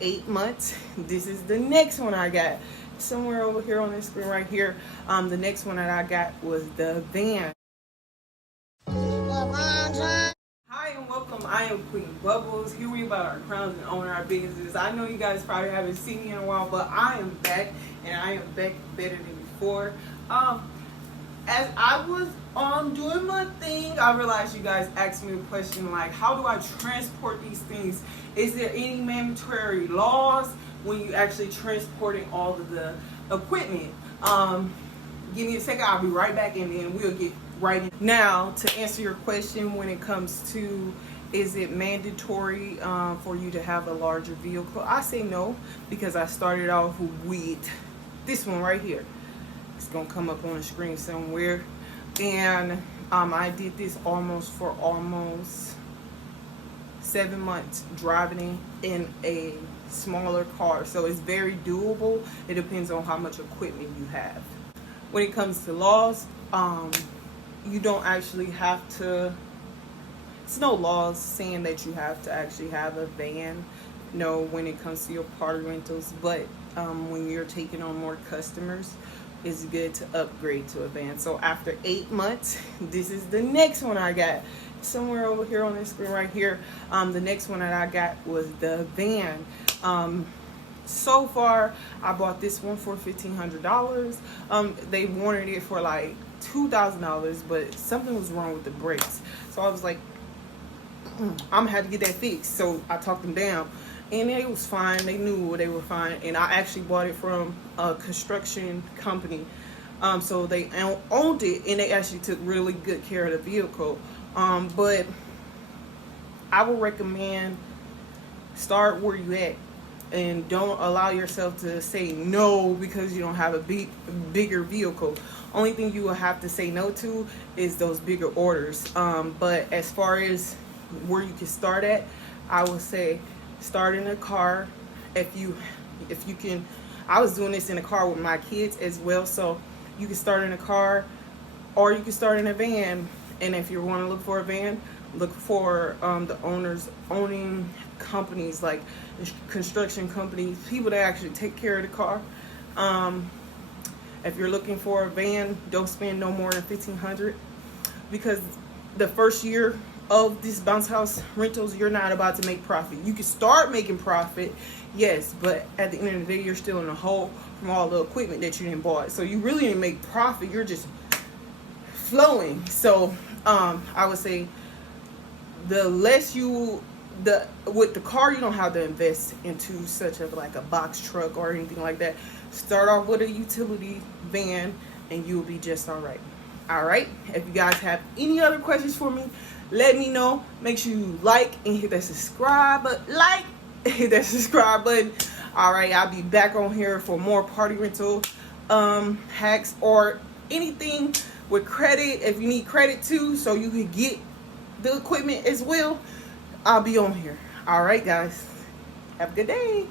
8 months, this is the next one I got. Somewhere over here on this screen right here. The next one that I got was the van. Hi and welcome. I am Queen Bubbles. Here we about our crowns and owning our businesses. I know you guys probably haven't seen me in a while, but I am back, and I am back better than before. As I was doing my thing, I realized you guys asked me a question like, how do I transport these things? Is there any mandatory laws when you actually transporting all of the equipment? Give me a second, I'll be right back, and then we'll get right in. Now, to answer your question when it comes to is it mandatory for you to have a larger vehicle, I say no, because I started off with this one right here. It's gonna come up on the screen somewhere, and I did this for almost 7 months, driving in a smaller car. So it's very doable. It depends on how much equipment you have. When it comes to laws, you don't actually have to, it's no laws saying that you have to actually have a van, no, when it comes to your party rentals. But when you're taking on more customers, it's good to upgrade to a van. So after 8 months, this is the next one I got. Somewhere over here on this screen right here. The next one that I got was the van. So far, I bought this one for $1,500. They wanted it for like $2,000, but something was wrong with the brakes. So I was like, I'm gonna have to get that fixed. So I talked them down, and it was fine. They knew they were fine, and I actually bought it from a construction company. So they owned it, and they actually took really good care of the vehicle. But I would recommend start where you at, and don't allow yourself to say no because you don't have a bigger vehicle. Only thing you will have to say no to is those bigger orders. But as far as where you can start at, I would say start in a car. If you can, I was doing this in a car with my kids as well, so you can start in a car, or you can start in a van. And if you want to look for a van, look for the owning companies, like construction companies, people that actually take care of the car. If you're looking for a van, don't spend no more than $1,500, because the first year of this bounce house rentals, you're not about to make profit. You can start making profit, yes, but at the end of the day, you're still in a hole from all the equipment that you didn't buy. So you really didn't make profit. You're just flowing. So I would say the less with the car, you don't have to invest into such a like a box truck or anything like that. Start off with a utility van, and you'll be just all right. If you guys have any other questions for me, let me know. Make sure you like and hit that subscribe button. Hit that subscribe button. All right, I'll be back on here for more party rental hacks or anything with credit. If you need credit too, so you can get the equipment as well, I'll be on here. All right, guys. Have a good day.